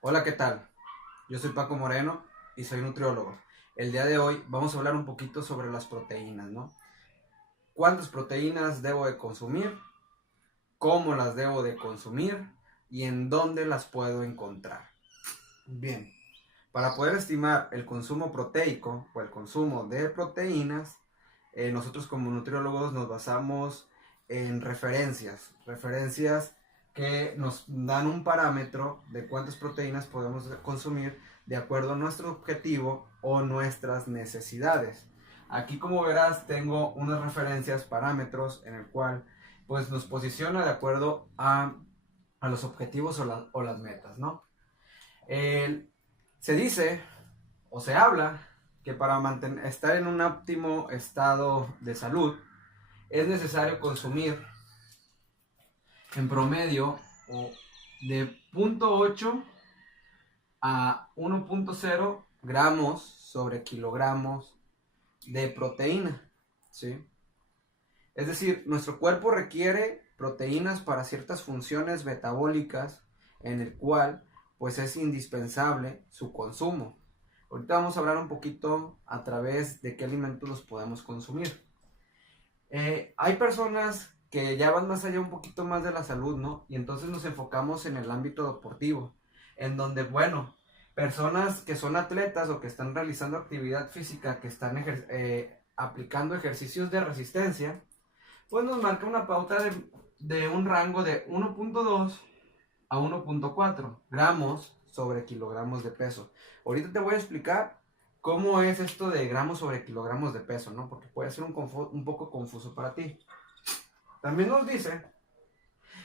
Hola, ¿qué tal? Yo soy Paco Moreno y soy nutriólogo. El día de hoy vamos a hablar un poquito sobre las proteínas, ¿no? ¿Cuántas proteínas debo de consumir? ¿Cómo las debo de consumir? ¿Y en dónde las puedo encontrar? Bien, para poder estimar el consumo proteico o el consumo de proteínas, nosotros como nutriólogos nos basamos en referencias que nos dan un parámetro de cuántas proteínas podemos consumir de acuerdo a nuestro objetivo o nuestras necesidades. Aquí, como verás, tengo unas referencias, parámetros en el cual pues nos posiciona de acuerdo a los objetivos o las metas, ¿no? El, Se dice o se habla que para estar en un óptimo estado de salud es necesario consumir en promedio de 0.8 a 1.0 gramos sobre kilogramos de proteína, ¿sí? Es decir, nuestro cuerpo requiere proteínas para ciertas funciones metabólicas en el cual pues es indispensable su consumo. Ahorita vamos a hablar un poquito a través de qué alimentos los podemos consumir. Hay personas que ya van más allá un poquito más de la salud, ¿no? Y entonces nos enfocamos en el ámbito deportivo, en donde, bueno, personas que son atletas o que están realizando actividad física, que están aplicando ejercicios de resistencia, pues nos marca una pauta de un rango de 1.2 a 1.4 gramos sobre kilogramos de peso. Ahorita te voy a explicar cómo es esto de gramos sobre kilogramos de peso, ¿no? Porque puede ser un poco confuso para ti. También nos dice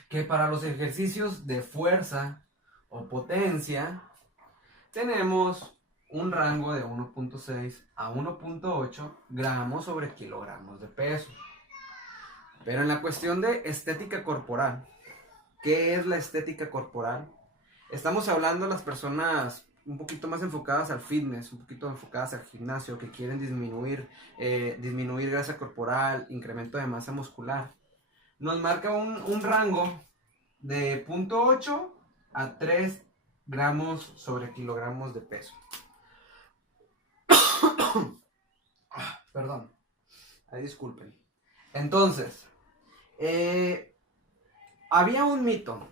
que para los ejercicios de fuerza o potencia tenemos un rango de 1.6 a 1.8 gramos sobre kilogramos de peso. Pero en la cuestión de estética corporal, ¿qué es la estética corporal? Estamos hablando de las personas un poquito más enfocadas al fitness, un poquito enfocadas al gimnasio, que quieren disminuir grasa corporal, incremento de masa muscular. Nos marca un rango de 0.8 a 3 gramos sobre kilogramos de peso. Perdón, ahí disculpen. Entonces, eh, había un mito,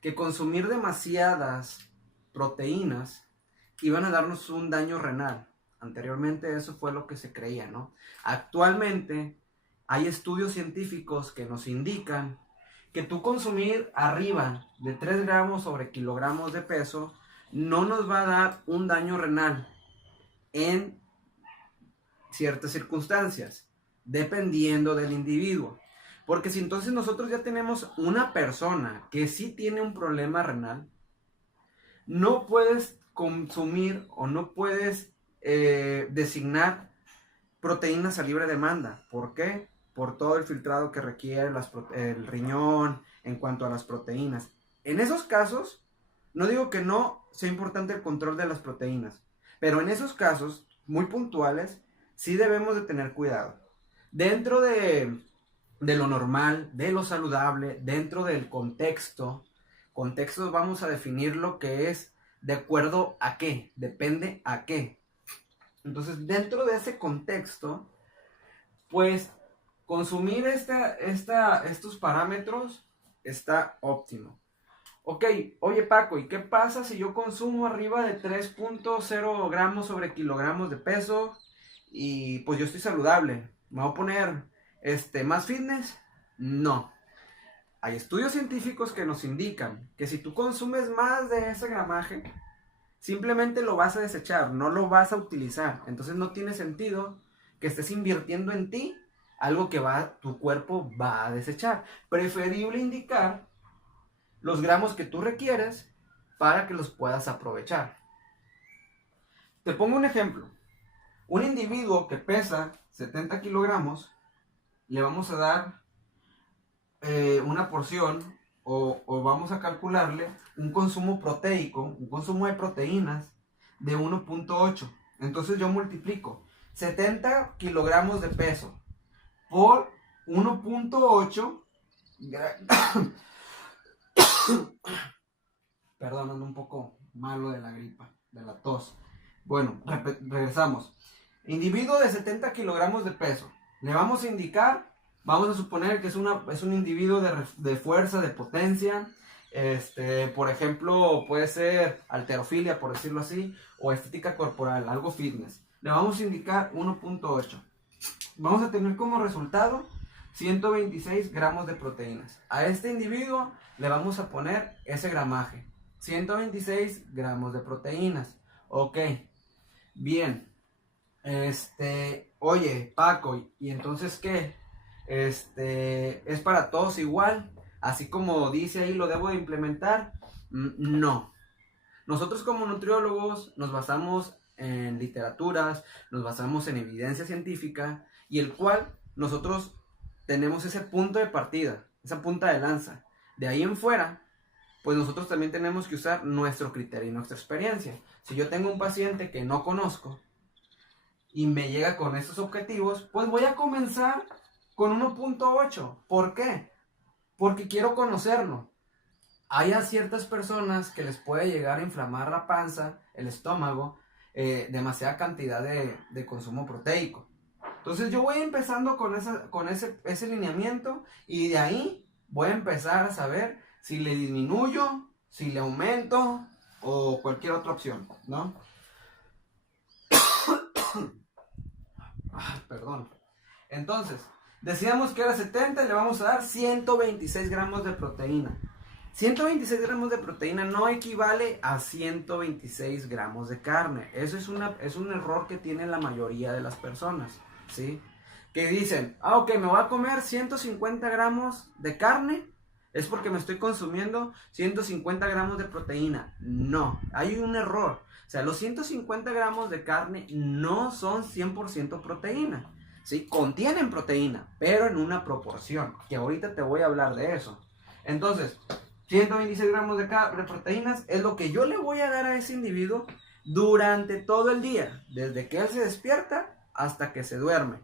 que consumir demasiadas proteínas iban a darnos un daño renal. Anteriormente eso fue lo que se creía, ¿no? Actualmente hay estudios científicos que nos indican que tú consumir arriba de 3 gramos sobre kilogramos de peso no nos va a dar un daño renal en ciertas circunstancias, dependiendo del individuo. Porque si entonces nosotros ya tenemos una persona que sí tiene un problema renal, no puedes consumir o no puedes designar proteínas a libre demanda. ¿Por qué? Por todo el filtrado que requiere el riñón en cuanto a las proteínas. En esos casos, no digo que no sea importante el control de las proteínas, pero en esos casos muy puntuales, sí debemos de tener cuidado. Dentro de lo normal, de lo saludable, dentro del contexto vamos a definir lo que es de acuerdo a qué, depende a qué. Entonces, dentro de ese contexto, pues consumir estos parámetros está óptimo. Ok, oye Paco, ¿y qué pasa si yo consumo arriba de 3.0 gramos sobre kilogramos de peso y pues yo estoy saludable? ¿Me voy a poner más fitness? No. Hay estudios científicos que nos indican que si tú consumes más de ese gramaje, simplemente lo vas a desechar, no lo vas a utilizar. Entonces no tiene sentido que estés invirtiendo en ti algo que tu cuerpo va a desechar. Preferible indicar los gramos que tú requieres para que los puedas aprovechar. Te pongo un ejemplo. Un individuo que pesa 70 kilogramos, le vamos a dar una porción o vamos a calcularle un consumo proteico, un consumo de proteínas de 1.8. Entonces yo multiplico 70 kilogramos de peso por 1.8 Perdón, ando un poco malo de la gripa, de la tos. Bueno, regresamos. Individuo de 70 kilogramos de peso. Le vamos a indicar, vamos a suponer que es un individuo de fuerza, de potencia. Por ejemplo, puede ser halterofilia, por decirlo así, o estética corporal, algo fitness. Le vamos a indicar 1.8. Vamos a tener como resultado 126 gramos de proteínas. A este individuo le vamos a poner ese gramaje. 126 gramos de proteínas. Ok, bien. Oye, Paco, ¿y entonces qué? ¿Es para todos igual? Así como dice ahí, ¿lo debo de implementar? No. Nosotros como nutriólogos nos basamos en literaturas, nos basamos en evidencia científica y el cual nosotros tenemos ese punto de partida, esa punta de lanza. De ahí en fuera, pues nosotros también tenemos que usar nuestro criterio y nuestra experiencia. Si yo tengo un paciente que no conozco y me llega con estos objetivos, pues voy a comenzar con 1.8. ¿Por qué? Porque quiero conocerlo. Hay a ciertas personas que les puede llegar a inflamar la panza, el estómago, demasiada cantidad de consumo proteico. Entonces yo voy empezando con ese lineamiento y de ahí voy a empezar a saber si le disminuyo, si le aumento o cualquier otra opción, ¿no? Perdón. Entonces, decíamos que era 70 y le vamos a dar 126 gramos de proteína. 126 gramos de proteína no equivale a 126 gramos de carne. Eso es un error que tiene la mayoría de las personas, ¿sí? Que dicen, ok, me voy a comer 150 gramos de carne, es porque me estoy consumiendo 150 gramos de proteína. No, hay un error. O sea, los 150 gramos de carne no son 100% proteína, ¿sí? Contienen proteína, pero en una proporción, que ahorita te voy a hablar de eso. Entonces, 126 gramos de proteínas es lo que yo le voy a dar a ese individuo durante todo el día, desde que él se despierta hasta que se duerme.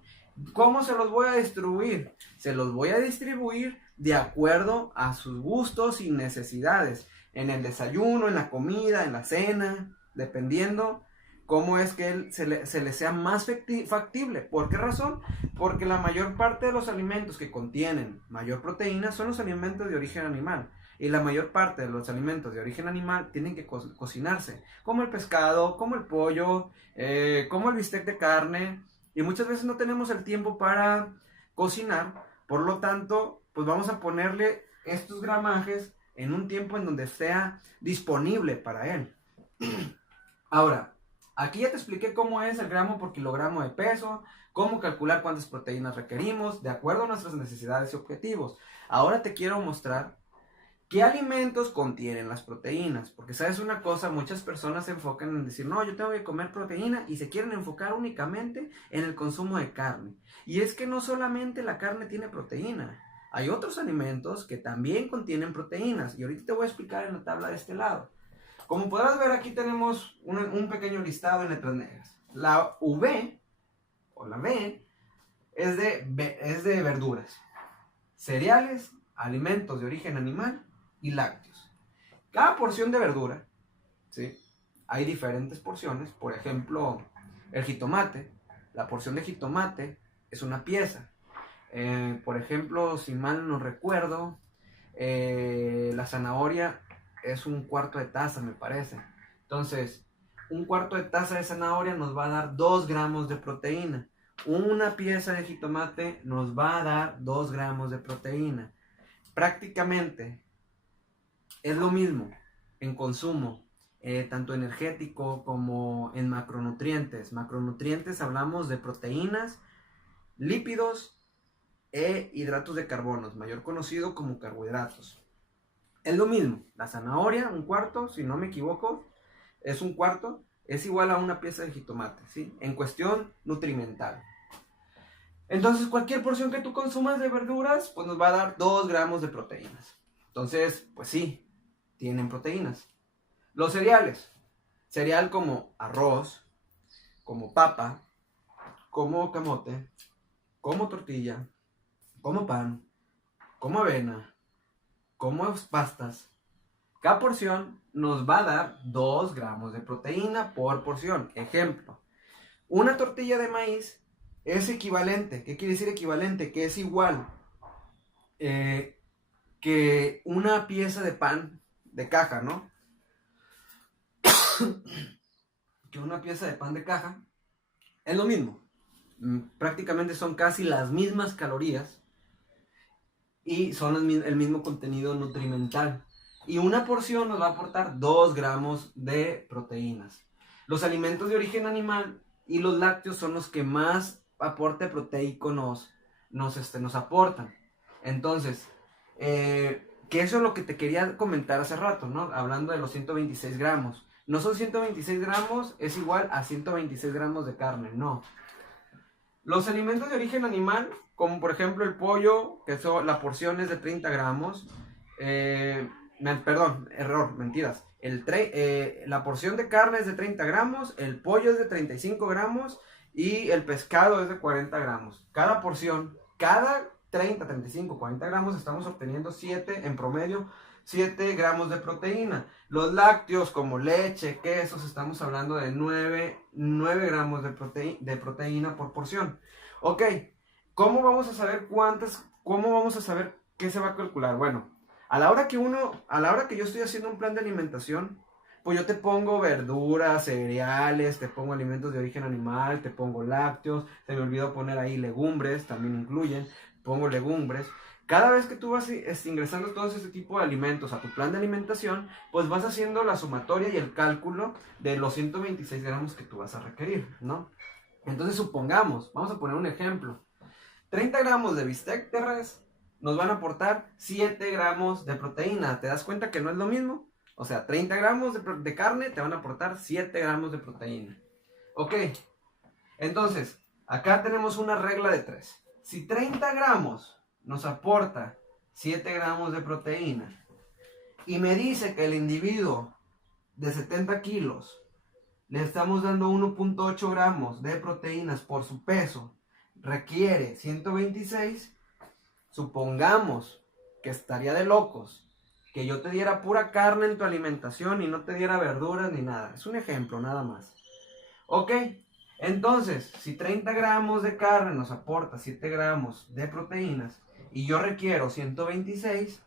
¿Cómo se los voy a distribuir? Se los voy a distribuir de acuerdo a sus gustos y necesidades, en el desayuno, en la comida, en la cena, dependiendo cómo es que él se le sea más factible. ¿Por qué razón? Porque la mayor parte de los alimentos que contienen mayor proteína son los alimentos de origen animal. Y la mayor parte de los alimentos de origen animal tienen que cocinarse, como el pescado, como el pollo, como el bistec de carne. Y muchas veces no tenemos el tiempo para cocinar, por lo tanto, pues vamos a ponerle estos gramajes en un tiempo en donde sea disponible para él. Ahora, aquí ya te expliqué cómo es el gramo por kilogramo de peso, cómo calcular cuántas proteínas requerimos, de acuerdo a nuestras necesidades y objetivos. Ahora te quiero mostrar ¿qué alimentos contienen las proteínas? Porque sabes una cosa, muchas personas se enfocan en decir, no, yo tengo que comer proteína y se quieren enfocar únicamente en el consumo de carne. Y es que no solamente la carne tiene proteína, hay otros alimentos que también contienen proteínas y ahorita te voy a explicar en la tabla de este lado. Como podrás ver, aquí tenemos un pequeño listado en letras negras. La V o la B es de verduras, cereales, alimentos de origen animal y lácteos. Cada porción de verdura, ¿sí? Hay diferentes porciones. Por ejemplo, el jitomate, la porción de jitomate es una pieza. Por ejemplo, si mal no recuerdo, la zanahoria es un cuarto de taza, me parece. Entonces, un cuarto de taza de zanahoria nos va a dar 2 gramos de proteína. Una pieza de jitomate nos va a dar 2 gramos de proteína. Prácticamente es lo mismo en consumo, tanto energético como en macronutrientes. Macronutrientes hablamos de proteínas, lípidos e hidratos de carbono, mayor conocido como carbohidratos. Es lo mismo, la zanahoria, un cuarto, si no me equivoco, es un cuarto, es igual a una pieza de jitomate, ¿sí? En cuestión nutrimental. Entonces, cualquier porción que tú consumas de verduras, pues nos va a dar 2 gramos de proteínas. Entonces, pues sí, tienen proteínas. Los cereales, cereal como arroz, como papa, como camote, como tortilla, como pan, como avena, como pastas. Cada porción nos va a dar 2 gramos de proteína por porción. Ejemplo, una tortilla de maíz es equivalente. ¿Qué quiere decir equivalente? Que es igual que una pieza de pan de caja, ¿no? Que una pieza de pan de caja es lo mismo. Prácticamente son casi las mismas calorías y son el mismo contenido nutrimental. Y una porción nos va a aportar 2 gramos de proteínas. Los alimentos de origen animal y los lácteos son los que más aporte proteico nos aportan. Entonces, que eso es lo que te quería comentar hace rato, ¿no? Hablando de los 126 gramos. No son 126 gramos, es igual a 126 gramos de carne, no. Los alimentos de origen animal, como por ejemplo el pollo, que la porción es de 30 gramos. Perdón, error, mentiras. La porción de carne es de 30 gramos, el pollo es de 35 gramos y el pescado es de 40 gramos. Cada porción, cada 30, 35, 40 gramos estamos obteniendo 7 en promedio, 7 gramos de proteína. Los lácteos como leche, quesos, estamos hablando de 9 gramos de proteína por porción. Ok, ¿cómo vamos a saber cómo vamos a saber qué se va a calcular? Bueno, a la hora que yo estoy haciendo un plan de alimentación, pues yo te pongo verduras, cereales, te pongo alimentos de origen animal, te pongo lácteos, se me olvidó poner ahí legumbres, también incluyen, pongo legumbres. Cada vez que tú vas ingresando todos este tipo de alimentos a tu plan de alimentación, pues vas haciendo la sumatoria y el cálculo de los 126 gramos que tú vas a requerir, ¿no? Entonces supongamos, vamos a poner un ejemplo, 30 gramos de bistec de res nos van a aportar 7 gramos de proteína. ¿Te das cuenta que no es lo mismo? O sea, 30 gramos de carne te van a aportar 7 gramos de proteína. Ok, entonces, acá tenemos una regla de 3. Si 30 gramos nos aporta 7 gramos de proteína y me dice que el individuo de 70 kilos le estamos dando 1.8 gramos de proteínas por su peso, requiere 126, supongamos que estaría de locos que yo te diera pura carne en tu alimentación y no te diera verduras ni nada. Es un ejemplo nada más. Ok, entonces, si 30 gramos de carne nos aporta 7 gramos de proteínas y yo requiero 126,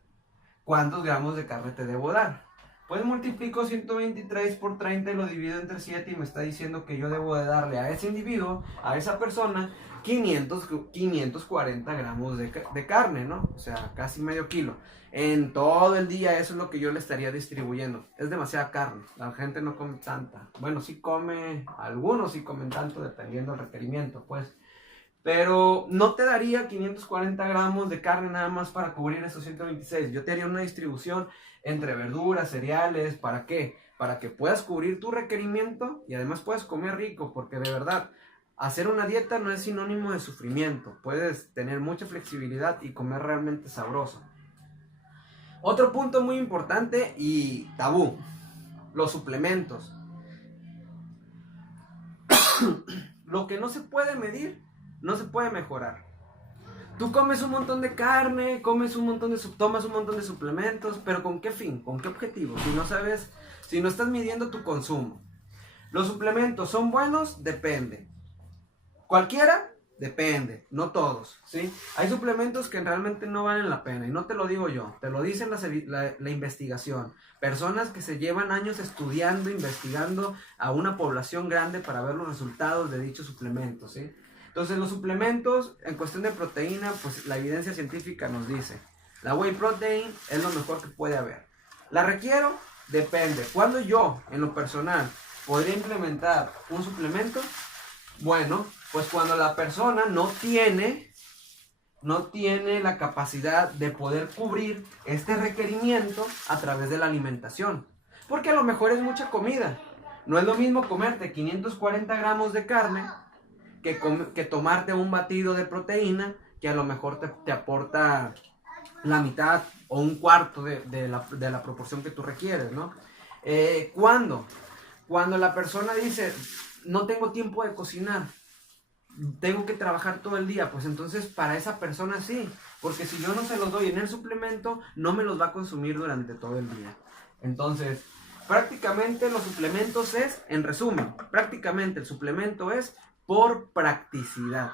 ¿cuántos gramos de carne te debo dar? Pues multiplico 123 por 30 y lo divido entre 7 y me está diciendo que yo debo de darle a ese individuo, a esa persona, 540 gramos de carne, ¿no? O sea, casi medio kilo. En todo el día eso es lo que yo le estaría distribuyendo. Es demasiada carne, la gente no come tanta. Bueno, sí come, algunos sí comen tanto dependiendo del requerimiento, pues. Pero no te daría 540 gramos de carne nada más para cubrir esos 126. Yo te haría una distribución entre verduras, cereales. ¿Para qué? Para que puedas cubrir tu requerimiento y además puedas comer rico. Porque de verdad, hacer una dieta no es sinónimo de sufrimiento. Puedes tener mucha flexibilidad y comer realmente sabroso. Otro punto muy importante y tabú: los suplementos. Lo que no se puede medir no se puede mejorar. Tú comes un montón de carne, tomas un montón de suplementos, pero ¿con qué fin? ¿Con qué objetivo? Si no estás midiendo tu consumo. ¿Los suplementos son buenos? Depende. ¿Cualquiera? Depende, no todos, ¿sí? Hay suplementos que realmente no valen la pena, y no te lo digo yo, te lo dice la investigación. Personas que se llevan años estudiando, investigando a una población grande para ver los resultados de dichos suplementos, ¿sí? Entonces los suplementos, en cuestión de proteína, pues la evidencia científica nos dice, la whey protein es lo mejor que puede haber. ¿La requiero? Depende. ¿Cuándo yo, en lo personal, podría implementar un suplemento? Bueno, pues cuando la persona no tiene la capacidad de poder cubrir este requerimiento a través de la alimentación. Porque a lo mejor es mucha comida. No es lo mismo comerte 540 gramos de carne que tomarte un batido de proteína que a lo mejor te aporta la mitad o un cuarto de la proporción que tú requieres, ¿no? ¿Cuándo? Cuando la persona dice, no tengo tiempo de cocinar, tengo que trabajar todo el día, pues entonces para esa persona sí, porque si yo no se los doy en el suplemento, no me los va a consumir durante todo el día. Entonces, Prácticamente los suplementos es, en resumen, prácticamente el suplemento es por practicidad.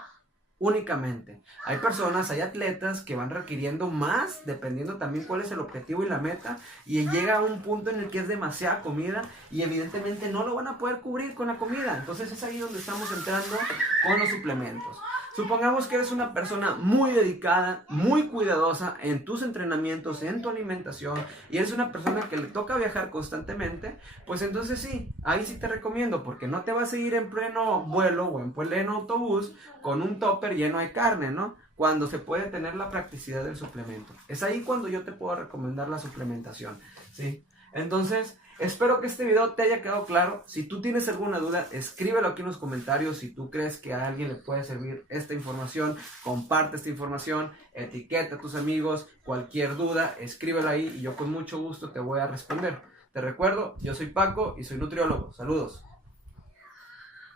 Únicamente. Hay personas, hay atletas que van requiriendo más, dependiendo también cuál es el objetivo y la meta, y llega a un punto en el que es demasiada comida y evidentemente no lo van a poder cubrir con la comida. Entonces es ahí donde estamos entrando con los suplementos. Supongamos que eres una persona muy dedicada, muy cuidadosa en tus entrenamientos, en tu alimentación, y eres una persona que le toca viajar constantemente, pues entonces sí, ahí sí te recomiendo, porque no te vas a ir en pleno vuelo o en pleno autobús con un topper lleno de carne, ¿no? Cuando se puede tener la practicidad del suplemento. Es ahí cuando yo te puedo recomendar la suplementación, ¿sí? Entonces, espero que este video te haya quedado claro. Si tú tienes alguna duda, escríbelo aquí en los comentarios. Si tú crees que a alguien le puede servir esta información, comparte esta información, etiqueta a tus amigos. Cualquier duda, escríbela ahí y yo con mucho gusto te voy a responder. Te recuerdo, yo soy Paco y soy nutriólogo. Saludos.